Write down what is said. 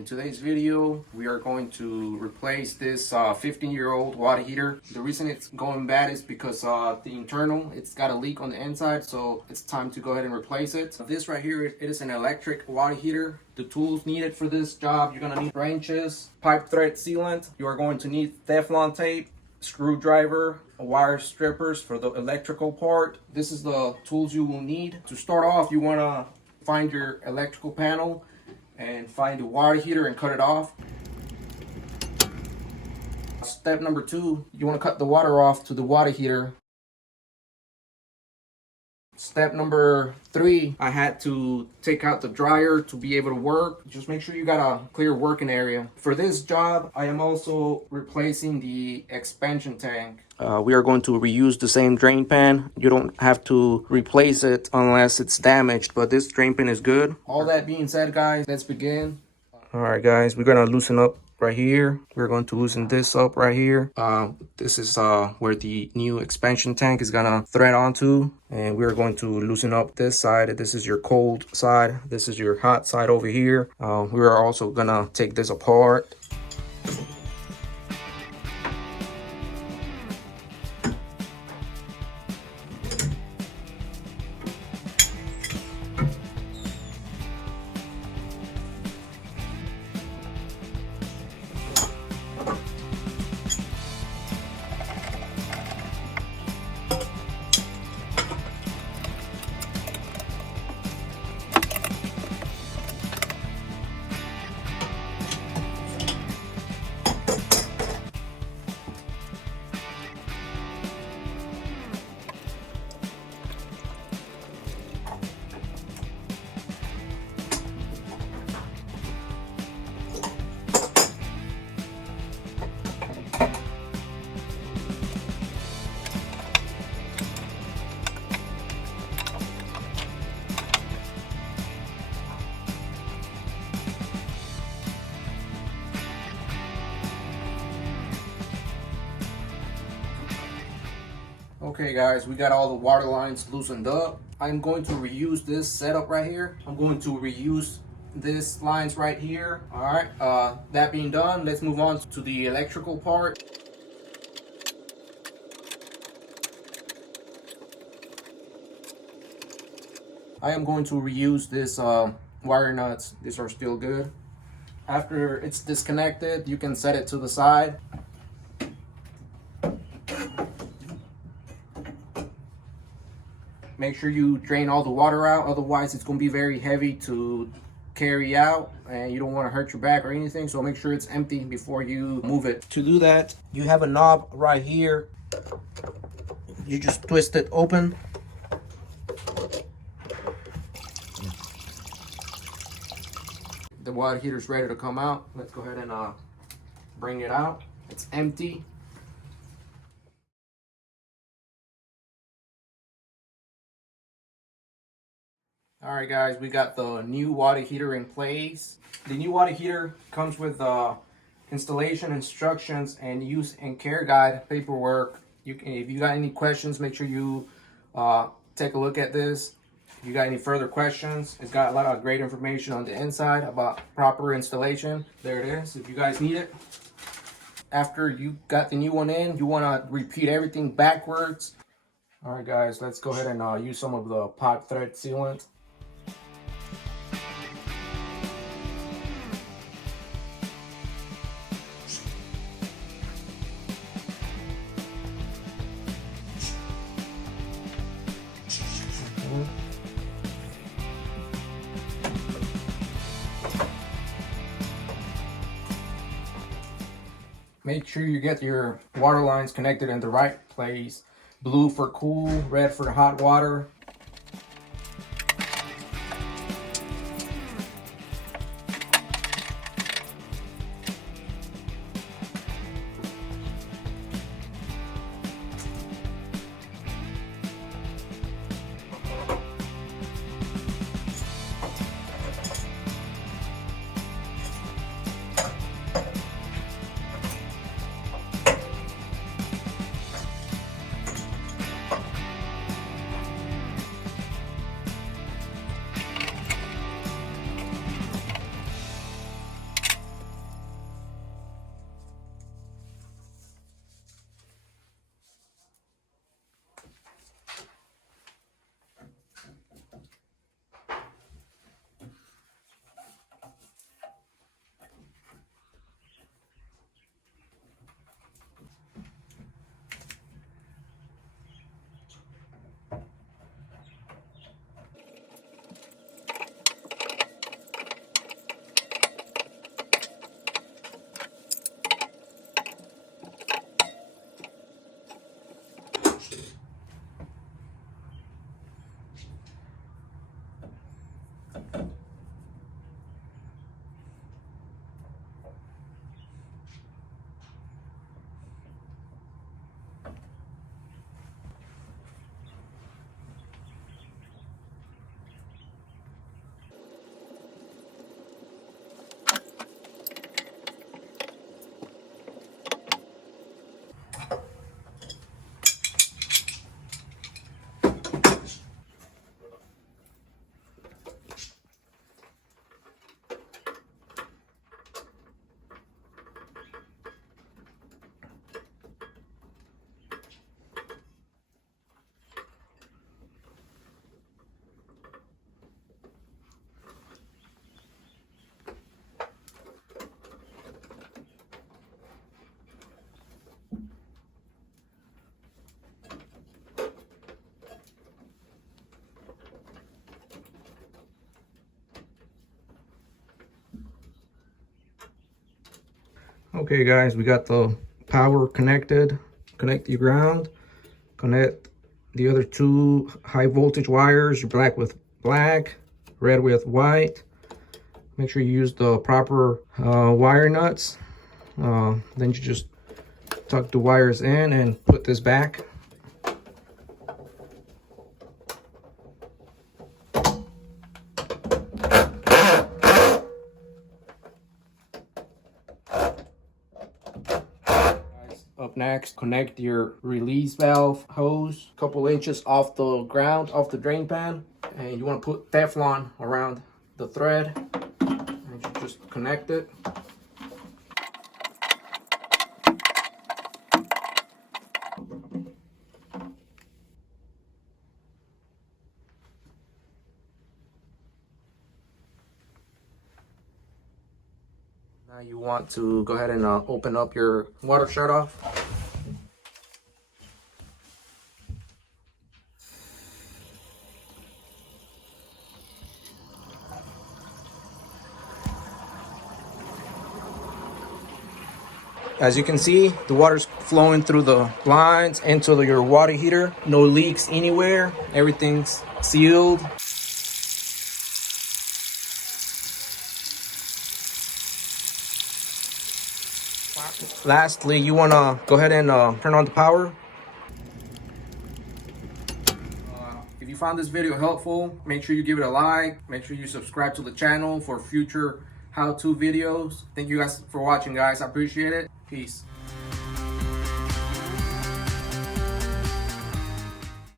In today's video, we are going to replace this 15-year-old water heater. The reason it's going bad is because the internal, it's got a leak on the inside, so it's time to go ahead and replace it. This right here, it is an electric water heater. The tools needed for this job, you're gonna need wrenches, pipe thread sealant. You are going to need Teflon tape, screwdriver, wire strippers for the electrical part. This is the tools you will need. To start off, you wanna find your electrical panel and find the water heater and cut it off. Step number 2, you want to cut the water off to the water heater. Step number 3, I had to take out the dryer to be able to work. Just make sure you got a clear working area. For this job, I am also replacing the expansion tank. We are going to reuse the same drain pan. You don't have to replace it unless it's damaged, but this drain pan is good. All that being said, guys, let's begin. All right, guys, we're gonna loosen up right here. We're going to loosen this up right here. This is where the new expansion tank is gonna thread onto, and we're going to loosen up this side. This is your cold side. This is your hot side over here. We are also gonna take this apart. Okay guys, we got all the water lines loosened up. I'm going to reuse this setup right here. I'm going to reuse this lines right here. All right, that being done, let's move on to the electrical part. I am going to reuse this wire nuts. These are still good. After it's disconnected, you can set it to the side. Make sure you drain all the water out, otherwise it's going to be very heavy to carry out and you don't want to hurt your back or anything, so make sure it's empty before you move it. To do that, you have a knob right here. You just twist it open. The water heater is ready to come out. Let's go ahead and bring it out. It's empty. All right, guys, we got the new water heater in place. The new water heater comes with installation instructions and use and care guide paperwork. If you got any questions, make sure you take a look at this. If you got any further questions, it's got a lot of great information on the inside about proper installation. There it is, if you guys need it. After you got the new one in, you want to repeat everything backwards. All right, guys, let's go ahead and use some of the pipe thread sealant. Make sure you get your water lines connected in the right place. Blue for cool, red for hot water. Okay guys, we got the power connected. Connect your ground, connect the other two high voltage wires, black with black, red with white. Make sure you use the proper wire nuts. Then you just tuck the wires in and put this back. Up next, connect your release valve hose a couple inches off the ground, off the drain pan, and you want to put Teflon around the thread and you just connect it. Now you want to go ahead and open up your water shutoff. As you can see, the water's flowing through the lines into your water heater. No leaks anywhere. Everything's sealed. Lastly, you want to go ahead and turn on the power. If you found this video helpful, make sure you give it a like. Make sure you subscribe to the channel for future how-to videos. Thank you guys for watching, guys. I appreciate it. Peace.